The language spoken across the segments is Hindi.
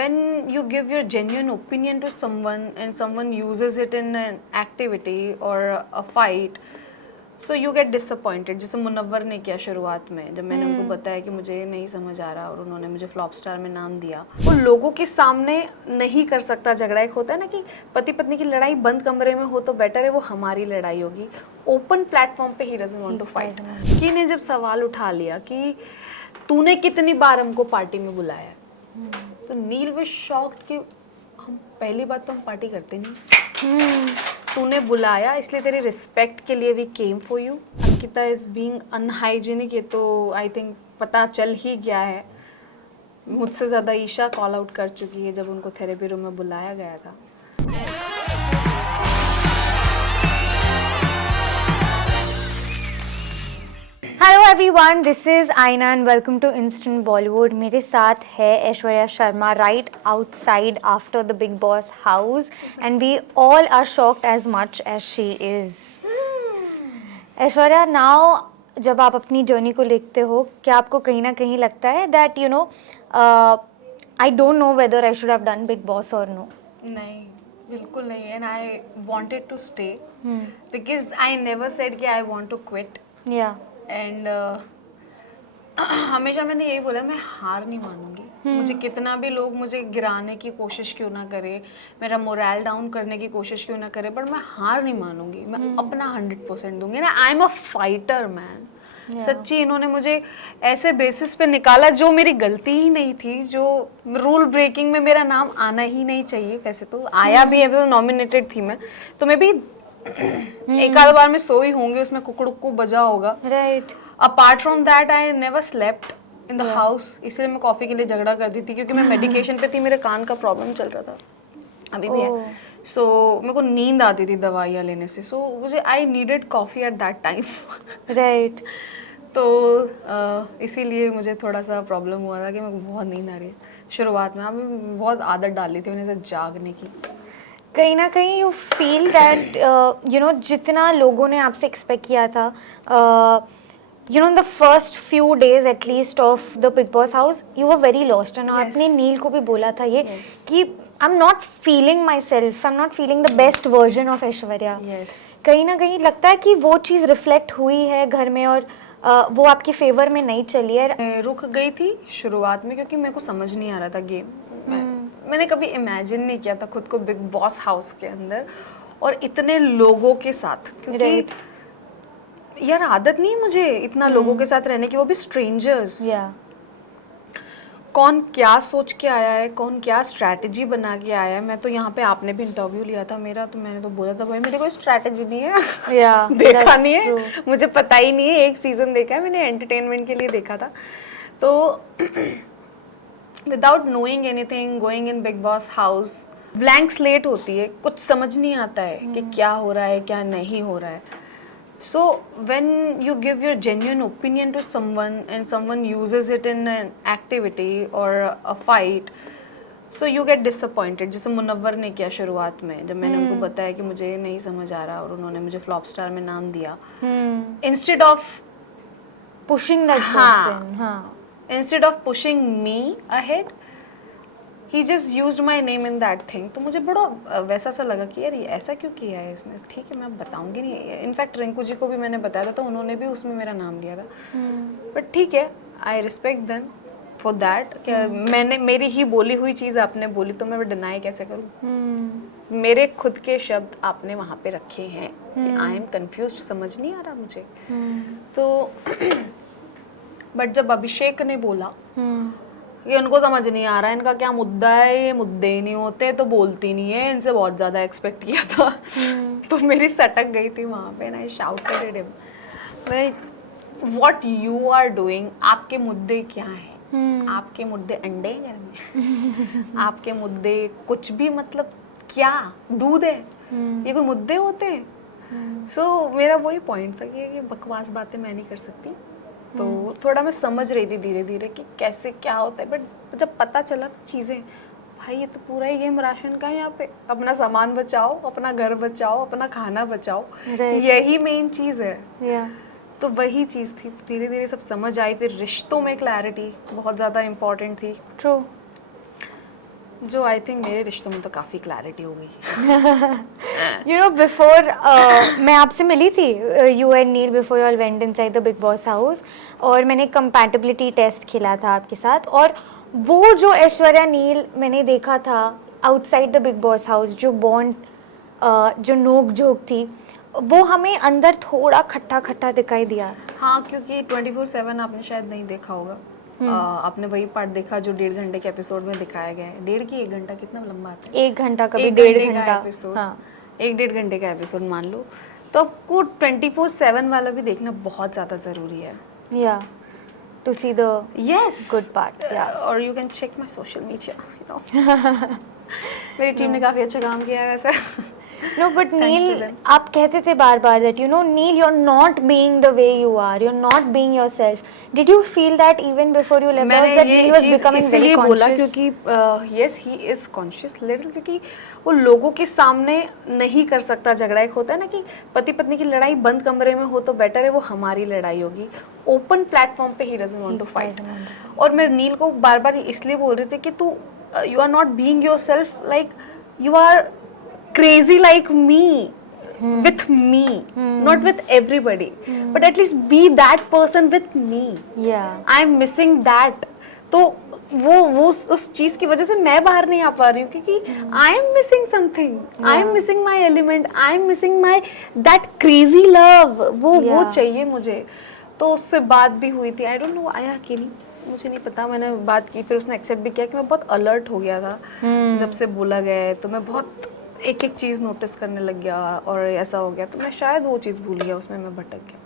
when you give your genuine opinion to someone and someone uses it in an activity or a fight, so you get disappointed. जैसे मुनव्वर ने किया शुरुआत में, जब मैंने उनको बताया कि मुझे ये नहीं समझ आ रहा और उन्होंने मुझे फ्लॉप स्टार में नाम दिया। वो लोगों के सामने नहीं कर सकता झगड़ा। एक होता है ना कि पति पत्नी की लड़ाई बंद कमरे में हो तो बेटर है, वो हमारी लड़ाई होगी। ओपन प्लेटफॉर्म पे ही डजंट वांट टू फाइट। कि ने जब सवाल उठा लिया कि तूने कितनी बार हमको पार्टी में बुलाया, तो नील वाज शॉक्ड कि हम पहली बात तो हम पार्टी करते नहीं, तूने बुलाया इसलिए तेरी रिस्पेक्ट के लिए we came for you. Ankita is being unhygienic, ये तो आई थिंक पता चल ही गया है। मुझसे ज़्यादा ईशा कॉल आउट कर चुकी है जब उनको थेरेपी रूम में बुलाया गया था। Hello everyone, this is Aayna and welcome to Instant Bollywood. मेरे साथ है Aishwarya Sharma right outside after the Bigg Boss house and we all are shocked as much as she is. Aishwarya, now जब आप अपनी जर्नी को लिखते हो, क्या आपको कहीं ना कहीं लगता है that you know I don't know whether I should have done Bigg Boss or no? नहीं, बिल्कुल नहीं। And I wanted to stay because I never said कि I want to quit. Yeah and हमेशा मैंने यही बोला, मैं हार नहीं मानूंगी। मुझे कितना भी लोग मुझे गिराने की कोशिश क्यों ना करे, मेरा मोरल डाउन करने की कोशिश क्यों ना करे, बट मैं हार नहीं मानूंगी। मैं अपना 100% दूंगी ना। आई एम अ फाइटर मैन। सच्ची इन्होंने मुझे ऐसे बेसिस पे निकाला जो मेरी गलती ही नहीं थी, जो रूल ब्रेकिंग में मेरा नाम आना ही नहीं चाहिए। वैसे तो आया भी है, तो नॉमिनेटेड थी मैं, तो मैं भी एक आध बार मैं सोई होंगी, उसमें कुकड़ुक्कू बजा होगा। Right. Apart from that I never slept in the house. इसलिए मैं कॉफ़ी के लिए झगड़ा करती थी, क्योंकि मैं मेडिकेशन पे थी, मेरे कान का प्रॉब्लम चल रहा था, अभी भी है। सो मेरे को नींद आती थी दवाइयाँ लेने से। सो मुझे I needed coffee at that time. Right. तो इसीलिए मुझे थोड़ा सा प्रॉब्लम हुआ था कि मेरे को बहुत नींद आ रही है शुरुआत में। अभी बहुत आदत डाली थी उन्हें जागने की। कहीं ना कहीं you feel that you no जितना लोगों ने आपसे एक्सपेक्ट किया था, you know in the first few days at least of the Bigg Boss house, you were very lost. And आपने नील को भी बोला था ये कि I am not feeling my self, I am not feeling the best version of Aishwarya. कहीं ना कहीं लगता है कि वो चीज़ रिफ्लेक्ट हुई है घर में और वो आपके फेवर में नहीं चली है। मैं रुक गई थी शुरुआत में, क्योंकि मेरे को समझ नहीं आ रहा था गेम। मैंने कभी इमेजिन नहीं किया था खुद को बिग बॉस हाउस के अंदर और इतने लोगों के साथ, क्योंकि यार आदत नहीं है मुझे इतना लोगों के साथ रहने की, वो भी स्ट्रेंजर्स। कौन क्या सोच के आया है, कौन क्या स्ट्रैटेजी बना के आया है। मैं तो यहाँ पे, आपने भी इंटरव्यू लिया था मेरा, तो मैंने तो बोला था भाई मेरी कोई स्ट्रैटेजी नहीं है। देखा नहीं है, मुझे पता ही नहीं है। एक सीजन देखा है मैंने, एंटरटेनमेंट के लिए देखा था। तो without knowing anything going in big Boss house, blank slate होती है, कुछ समझ नहीं आता है कि क्या हो रहा है क्या नहीं हो रहा है। So when you give your genuine opinion to someone and someone uses it in an activity or a fight, so you get disappointed. जैसे मुनव्वर ने किया शुरुआत में, जब मैंने उनको बताया कि मुझे ये नहीं समझ आ रहा और उन्होंने मुझे फ्लॉप स्टार में नाम दिया, instead of pushing that person, instead of pushing me ahead, he just used my name in that thing. तो मुझे बड़ा वैसा सा लगा कि यार ये ऐसा क्यों किया है इसने। ठीक है, मैं बताऊंगी नहीं। इनफैक्ट रिंकू जी को भी मैंने बताया था, तो उन्होंने भी उसमें मेरा नाम लिया था। बट ठीक है, I respect them for that. मैंने मेरी ही बोली हुई चीज़ आपने बोली, तो मैं डिनाई कैसे करूँ। मेरे खुद के शब्द आपने वहाँ पे रखे हैं कि आई एम कन्फ्यूज, समझ नहीं आ रहा मुझे। तो बट जब अभिषेक ने बोला ये उनको समझ नहीं आ रहा है, इनका क्या मुद्दा है, ये मुद्दे ही नहीं होते तो बोलती नहीं है, इनसे बहुत ज़्यादा एक्सपेक्ट किया था। तो मेरी सटक गई थी वहाँ पे। ना shouted him, what you are doing, आपके मुद्दे क्या हैं? आपके मुद्दे अंडे हैं घर में? आपके मुद्दे कुछ भी, मतलब क्या दूध है? ये कोई मुद्दे होते हैं? सो मेरा वही पॉइंट था कि ये बकवास बातें मैं नहीं कर सकती। तो थोड़ा मैं समझ रही थी धीरे धीरे कि कैसे क्या होता है। बट जब पता चला चीज़ें, भाई ये तो पूरा ही गेम राशन का है। यहाँ पे अपना सामान बचाओ, अपना घर बचाओ, अपना खाना बचाओ, यही मेन चीज़ है। तो वही चीज़ थी। धीरे धीरे सब समझ आई। फिर रिश्तों में क्लैरिटी बहुत ज़्यादा इम्पोर्टेंट थी। ट्रू। जो आई थिंक मेरे रिश्तों में तो काफ़ी क्लैरिटी हो गई। यू नो बिफोर मैं आपसे मिली थी, you and Neel, before you all went inside the Bigg Boss house, और मैंने कंपैटिबिलिटी टेस्ट खेला था आपके साथ, और वो जो ऐश्वर्या नील मैंने देखा था outside the Bigg Boss house, जो बॉन्ड, जो नोक झोंक थी, वो हमें अंदर थोड़ा खट्टा खट्टा दिखाई दिया। हाँ, क्योंकि 24/7 आपने शायद नहीं देखा होगा। आपने वही पार्ट देखा जो 1.5 घंटे के एपिसोड में दिखाया गया है। 1.5 की 1 घंटा कितना लंबा आता है? 1 घंटा, कभी 1 1.5 घंटे का घंटा एपिसोड। हाँ 1-1.5 घंटे का एपिसोड मान लो, तो आपको 24/7 वाला भी देखना बहुत ज़्यादा ज़रूरी है। Yeah to see the yes, good part. Yeah और you can check my social media, you know. मेरी टीम ने काफ़ी अच्छा काम किया है वैसे। No, but Thanks to Neil, them. आप कहते थे बार बार that you know Neil, you're not being the way you are, you're not being yourself. Did you feel that even before you left the house मैंने that ये Neil was cheese becoming very इसीलिए बोला conscious? क्योंकि yes he is conscious little, क्योंकि वो लोगों के सामने नहीं कर सकता झगड़ा। एक होता है ना कि पति पत्नी की लड़ाई बंद कमरे में हो तो बेटर है, वो हमारी लड़ाई होगी। ओपन प्लेटफॉर्म पे ही डजंट वांट टू फाइट। और मैं नील को बार बार इसलिए बोल रही थी कि तू you are not being yourself, like you are crazy like me, with me, not with everybody, but at least be that person with me. Yeah. I'm missing that. तो वो उस चीज की वजह से मैं बाहर नहीं आ पा रही हूँ, क्योंकि I am missing something. I am missing my element. I am missing my that crazy love. वो चाहिए मुझे। तो उससे बात भी हुई थी। I don't know आया कि नहीं, मुझे नहीं पता। मैंने बात की, फिर उसने एक्सेप्ट भी किया कि मैं बहुत अलर्ट हो गया था जब से बोला गया है, तो मैं बहुत एक एक चीज़ नोटिस करने लग गया और ऐसा हो गया, तो मैं शायद वो चीज़ भूल गया, उसमें मैं भटक गया।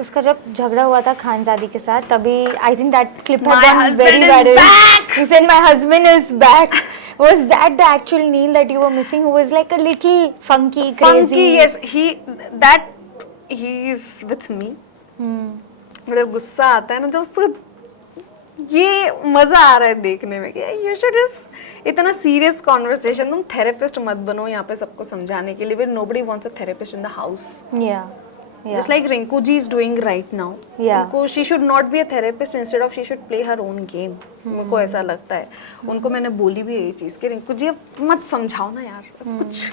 उसका जब झगड़ा हुआ था खानजादी के साथ, तभी I think that clip My husband is back! You said my husband is back. Was that the actual Neil that you were missing, who was like a little funky, crazy? Funky, yes, he is with me. मतलब गुस्सा आता है ना, जब उसको ये मजा आ रहा है देखने में कि यू शुड इतना सीरियस कॉन्वर्सेशन। तुम थेरेपिस्ट मत बनो यहाँ पे सबको समझाने के लिए। Nobody wants a therapist in the house. Just like Rinku ji is doing right now. उनको she should not be a therapist, instead of she should play her own game. मुझको ऐसा लगता है। उनको मैंने बोली भी यही चीज़ कि रिंकू जी अब मत समझाओ ना यार कुछ।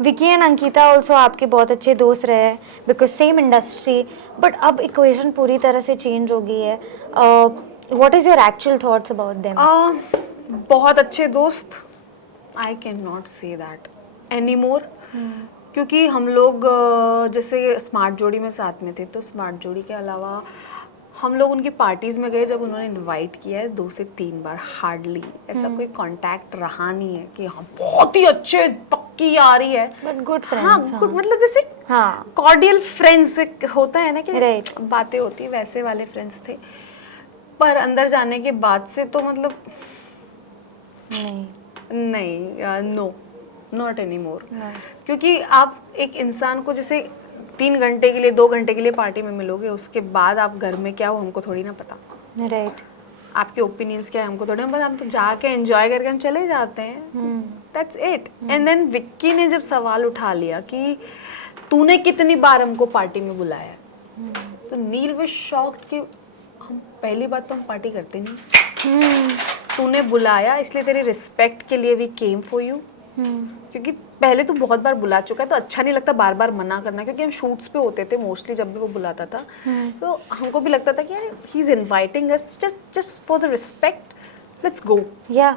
विकी एंड अंकिता ऑल्सो आपके बहुत अच्छे दोस्त रहे हैं, बिकॉज सेम इंडस्ट्री, बट अब इक्वेशन पूरी तरह से चेंज हो गई है। What is your actual thoughts about them? बहुत अच्छे दोस्त, I can not say that any more, क्योंकि हम लोग जैसे स्मार्ट जोड़ी में साथ में थे, तो स्मार्ट जोड़ी के अलावा हम लोग उनकी पार्टीज़ में गए जब उन्होंने इनवाइट किया है 2 से 3 बार, हार्डली ऐसा कोई कांटेक्ट रहा नहीं है कि हाँ बहुत ही अच्छे पक्की आ रही है, बट गुड फ्रेंड्स। हाँ गुड, मतलब जैसे कॉर्डियल फ्रेंड्स होता है ना कि बातें होती है, वैसे वाले फ्रेंड्स थे। पर अंदर जाने के बाद से तो मतलब नहीं, नो नॉट एनी मोर। क्योंकि आप एक इंसान को जैसे 3 घंटे के लिए 2 घंटे के लिए पार्टी में मिलोगे, उसके बाद आप घर में क्या हो हमको थोड़ी ना पता। राइट। आपके ओपिनियंस क्या है हमको थोड़ी ना पता। हम तो जाके एंजॉय करके हम चले जाते हैं, that's it. And then Vicky ने जब सवाल उठा लिया कि तूने कितनी बार हमको पार्टी में बुलाया, तो नील वाज शॉक्ड कि हम पहली बात तो हम पार्टी करते नहीं, तूने बुलाया इसलिए तेरी रिस्पेक्ट के लिए वी केम फॉर यू। क्योंकि पहले तो बहुत बार बुला चुका है, तो अच्छा नहीं लगता बार बार मना करना, क्योंकि हम शूट्स पे होते थे मोस्टली जब भी वो बुलाता था, तो हमको भी लगता था कि यार he is inviting us just for the respect, let's go. या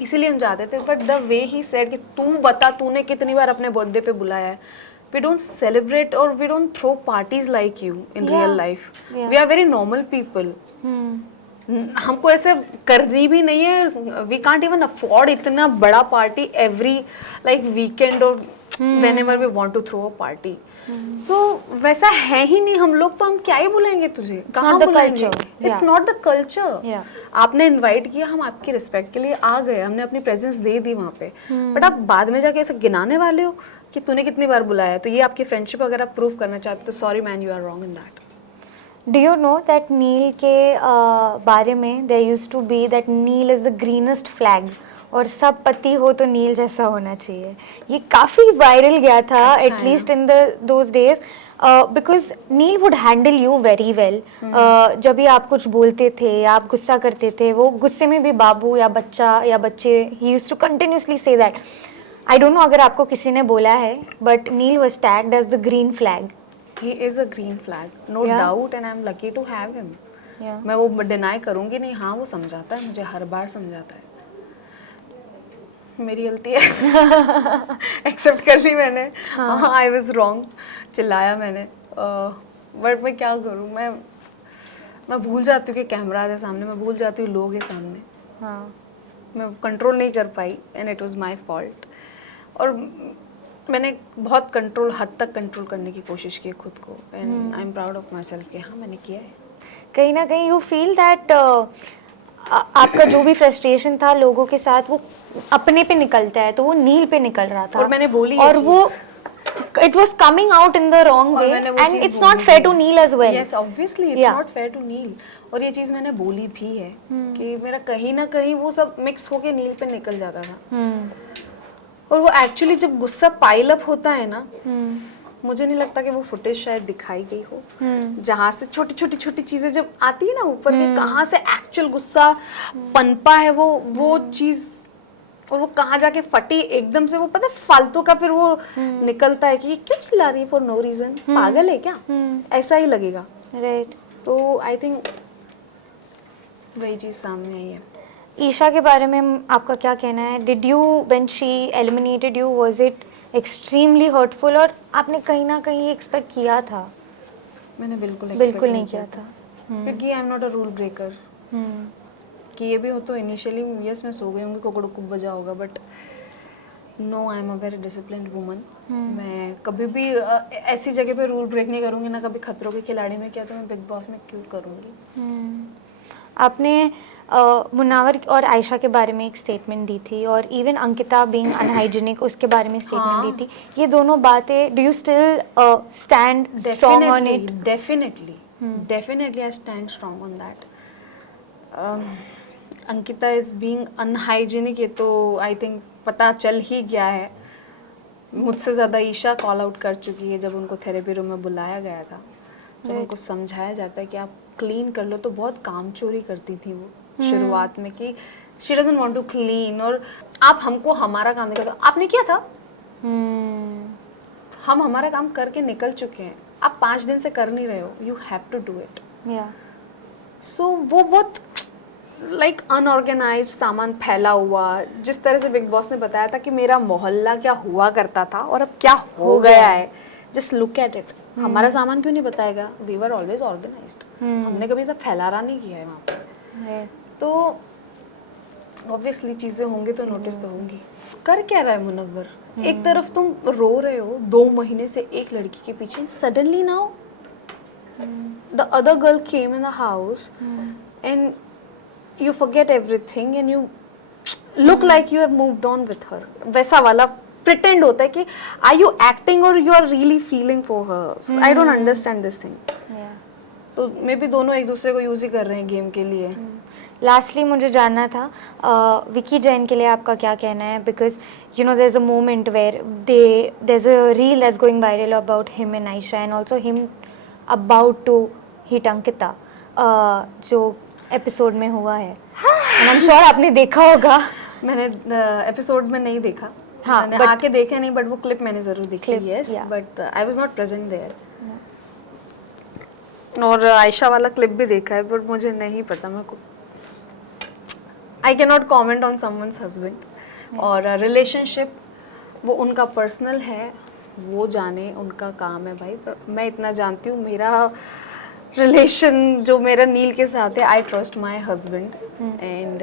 इसीलिए हम जाते थे। But the way he said कि तू बता तूने कितनी बार अपने बर्थडे पे बुलाया है, we don't celebrate or we don't throw parties like you in real life. We are very normal people. हमको ऐसे करनी भी नहीं है। We can't even afford इतना बड़ा party every like weekend or whenever we want to throw a party. So वैसा है ही नहीं हम लोग, तो हम क्या ही बुलाएंगे तुझे, कहाँ बुलाएंगे? It's not the culture. आपने इनवाइट किया, हम आपकी रिस्पेक्ट के लिए आ गए, हमने अपनी प्रेजेंस दे दी वहाँ पे, बट आप बाद में जाके ऐसे गिनाने वाले हो कि तूने कितनी बार बुलाया, तो ये आपकी फ्रेंडशिप अगर आप प्रूव करना चाहते तो sorry man, you are wrong in that. Do you know that Neil के बारे में there used to be that Neil is the greenest flag, और सब पति हो तो नील जैसा होना चाहिए। ये काफ़ी वायरल गया था, at least in those days. Because Neel would handle you very well. जब भी आप कुछ बोलते थे, आप गुस्सा करते थे, वो गुस्से में भी बाबू या बच्चा या बच्चे, he used to continuously say that. I don't know अगर आपको किसी ने बोला है, but Neel was tagged as the green flag. He is a green flag, no Yeah. doubt, and I'm lucky to have him. Yeah. मैं वो डिनाई करूँगी नहीं. हाँ, वो समझाता है मुझे, हर बार समझाता है. मेरी गलती है. एक्सेप्ट कर ली मैंने. हाँ, आई वॉज रॉन्ग. चिल्लाया मैंने, बट मैं क्या करूँ. मैं भूल जाती हूँ कि कैमरा है सामने, मैं भूल जाती हूँ लोग है सामने. हाँ. मैं कंट्रोल नहीं कर पाई, and it was my fault. और मैंने बहुत कंट्रोल, हद तक कंट्रोल करने की कोशिश की खुद को, and I am proud of my self कि हाँ मैंने किया है. कहीं ना कहीं यू फील दैट आपका जो भी फ्रस्ट्रेशन था लोगों के साथ, वो अपने पे निकलता है, तो वो नील पे निकल रहा था. और मैंने बोली ये और चीज़. वो it was coming out in the wrong और वे, मैंने वो एंड चीज़ इट्स नॉट बोली फेयर भी टू है. Neil as well. Yes, obviously it's Yeah. Not fair to Neil. और ये चीज़ मैंने बोली भी है कि मेरा कहीं ना कहीं वो सब मिक्स होके नील पे निकल जाता था. और वो एक्चुअली जब गुस्सा पाइल अप होता है ना, मुझे नहीं लगता कि वो फुटेज शायद दिखाई गई हो, जहाँ से छोटी छोटी चीजें जब आती है ना ऊपर के, कहाँ से एक्चुअल गुस्सा पनपा है वो चीज, और वो कहाँ जाके फटी एकदम से, वो पता है फालतू का फिर वो निकलता है कि ये क्यों चिल्ला रही है फॉर नो रीजन, पागल है क्या, ऐसा ही लगेगा. राइट. तो आई थिंक वही चीज सामने आई है. ईशा के बारे में आपका क्या कहना है? Did you when she eliminated you, was it extremely hurtful, और आपने कहीं ना कहीं एक्सपेक्ट किया था? मैंने बिल्कुल नहीं किया था. क्योंकि I am not a rule breaker. कि ये भी हो तो इनिशियली यस मैं सो गई होंगी, कोकड़ो कुब बजा होगा, but no, I am a very disciplined woman. मैं कभी भी ऐसी जगह पे रूल ब्रेक नहीं करूँगी ना. कभी खतरों के खिलाड़ी में किया तो मैं बिग बॉस में क्यों करूँगी. आपने मुनावर और आयशा के बारे में एक स्टेटमेंट दी थी, और इवन अंकिता बीइंग अनहाइजीनिक उसके बारे में स्टेटमेंट दी थी. ये दोनों बातें, do you still stand strong on it? Definitely I stand strong on that. Ankita is being unhygienic, ये तो आई थिंक पता चल ही गया है. मुझसे ज़्यादा ईशा कॉल आउट कर चुकी है जब उनको थेरेपी रूम में बुलाया गया था. जब उनको समझाया जाता है कि आप क्लीन कर लो, तो बहुत काम चोरी करती थी वो शुरुआत में, कि she doesn't want to clean, और आप हमको हमारा काम नहीं करते. आपने किया था, हम हमारा काम करके निकल चुके हैं, आप 5 दिन से कर नहीं रहे हो, you have to do it. So वो बहुत लाइक अनऑर्गेनाइज्ड सामान फैला हुआ, जिस तरह से बिग बॉस ने बताया था कि मेरा मोहल्ला क्या हुआ करता था और अब क्या हो गया है. Just look at it. हमारा सामान क्यों नहीं बताएगा? We were always organised. हमने कभी सब फैलाना नहीं किया है वहाँ पे. तो ऑब्वियसली चीज़ें होंगी तो नोटिस तो होंगी. कर क्या रहा है मुनव्वर? एक तरफ तुम रो रहे हो 2 महीने से एक लड़की के पीछे, suddenly now the other girl came in the house and you forget everything and you look like you have moved on with her. वैसा वाला pretend होता है कि are you acting or you are really feeling for her. I don't understand this thing. तो मे बी दोनों एक दूसरे को यूज ही कर रहे हैं गेम के लिए. लास्टली मुझे जानना था विकी जैन के लिए आपका क्या कहना है, because you know there is a moment where there is a reel that's going viral about him and Ayesha and also him about to hit Ankita, जो एपिसोड में हुआ है. आई एम श्योर आपने देखा होगा. मैंने एपिसोड में नहीं देखा. हाँ, मैंने आके देखा नहीं, बट वो क्लिप मैंने जरूर देखी. Yes, yeah. But I was not present there. और आयशा वाला क्लिप भी देखा है, बट मुझे नहीं पता. मैं I can not comment on someone's husband और रिलेशनशिप. वो उनका पर्सनल है, वो जाने, उनका काम है भाई. पर मैं इतना जानती हूँ, मेरा रिलेशन जो मेरा नील के साथ है, I trust my husband and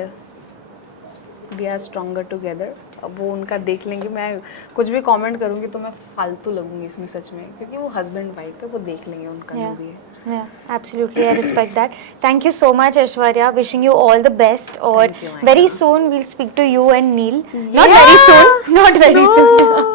we are stronger together. अब वो उनका देख लेंगे. मैं कुछ भी कमेंट करूँगी तो मैं फालतू लगूंगी इसमें सच में, क्योंकि वो हस्बैंड वाइफ है, वो देख लेंगे उनका जो भी है. Absolutely, I respect that. Thank you so much, Aishwarya. Wishing you all the best. Or Thank you, Aina. very soon we'll speak to you and Neil. Not very soon. Not very soon.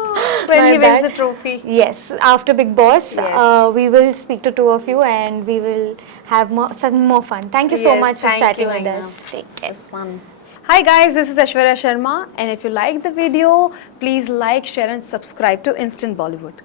When My he wins bad. the trophy. Yes, after Big Boss, Yes. we will speak to 2 of you and we will have some more fun. Thank you so Yes, much for thank chatting you, with Aina. us. Take care. It's fun. Hi guys, this is Aishwarya Sharma, and if you like the video, please like, share and subscribe to Instant Bollywood.